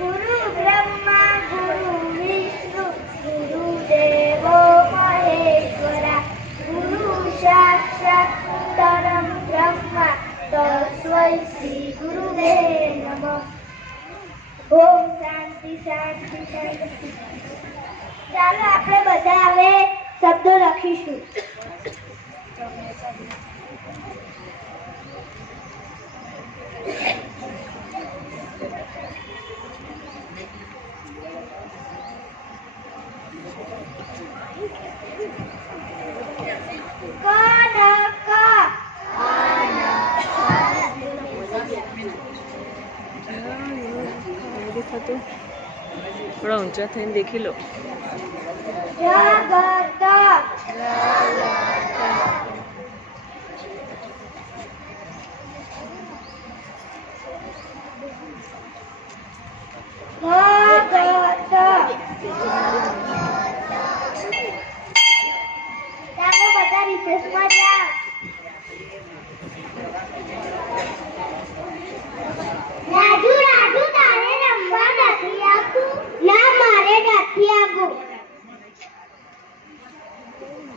ગુરુ બ્રહ્મા, ગુરુ વિષ્ણુ, ગુરુ દેવો ગુરુ સાક્ષાત પરમ બ્રહ્મા તસ્વય શ્રી ગુરુદેવ નમઃ. ઓમ શાંતિ શાંતિ શાંતિ. ચાલો આપણે બધા હવે શબ્દો લખીશું. દેખાતું થોડા ઊંચા થઈને દેખી લો જગત ભગત ચાલો બધા રિસેસમાં જાઓ રાજુ રાજુ તારે રમવા નથી આપવું ના મારે નથી આપવું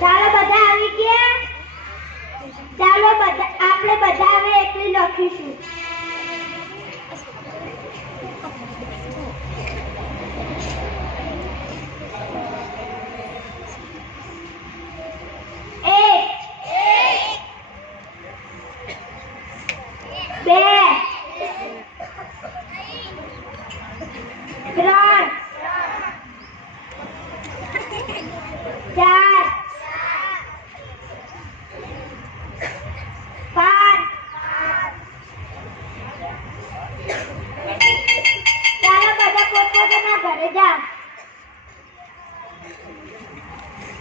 ચાલો બધા આવી ગયા ચાલો બધા આપણે બધા હવે એટલી લખીશું. બે ત્રણ ચાર પાંચ ચાલો બધા પોતપોતાના ઘરે જાઓ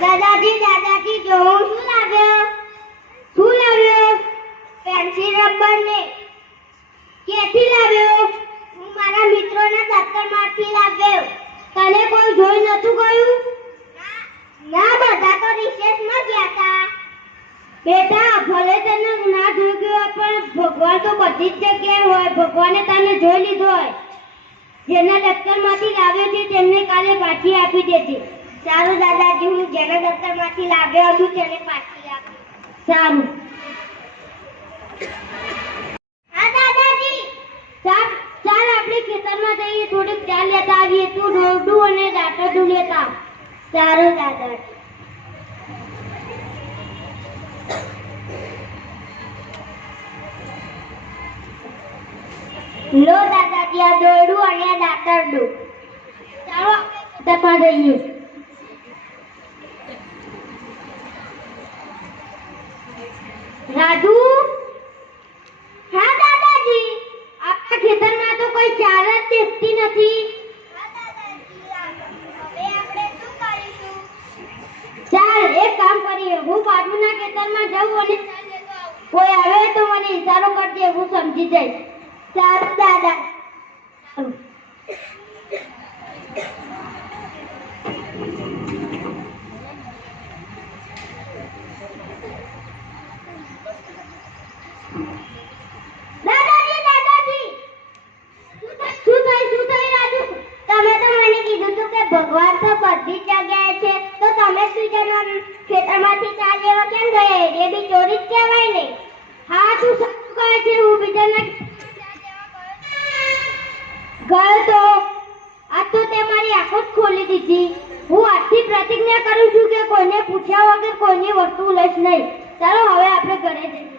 દાદાજી દાદાજી જો હું શું લાવ્યો શું લાવ્યો રબર ને ક્યાંથી લાવ્યો? હું મારા મિત્રોના દફતરમાંથી લાવ્યો. તને કોઈ જોઈ નતું ગયું? ના બધા તો રિસેસમાં ગયા હતા બેટા, ભલે તને ના જોઈ ગયો પણ ભગવાન તો બધી જ જગ્યાએ હોય. ભગવાને તને જોઈ લીધો હોય. જેના દફતરમાંથી લાવ્યો છે, તેમને કાલે પાછી આપી દેજે. સારું, દાદાજી, હું જેના દફતરમાંથી લાવ્યો છું તેને પાછી આપી. સારું હા દાદાજી ચાલ ચાલ આપણે ખેતરમાં જઈએ થોડીક આવીએ તું દોરડું અને દાંતરડું લેતા કામ. સારું દાદાજી. લો દાદાજી, આ દોરડું અને દાતરડું ચાલો તપા જઈએ રાજુ હા દાદાજી, આપણા ખેતરમાં તો કોઈ ચાર જ દેખતી નથી ચાલ એક કામ કરીએ હું બાજુના ખેતરમાં જઉં અને કોઈ આવે તો મને ઈશારો કરજે, હું સમજી જઈશ. સારું દાદા દાદાજી દાદાજી શું થ- શું થયું શું થયું રાજુ તમે તો મને કીધું હતું કે ભગવાન તો બધી જ જગ્યાએ છે તો તમે જન્મ ખેતરમાંથી ચા લેવા કેમ ગયા? એ બી ચોરી જ કહેવાય ને. હા, શું સાચું કહે છે? હું બીજાના ગયો તો આ તો તે મારી આંખો જ ખોલી દીધી. હું આજથી પ્રતિજ્ઞા કરું છું કે કોઈને પૂછ્યા વગર કોઈની વસ્તુ લઈશ નહીં. ચાલો, હવે આપણે ઘરે જઈએ.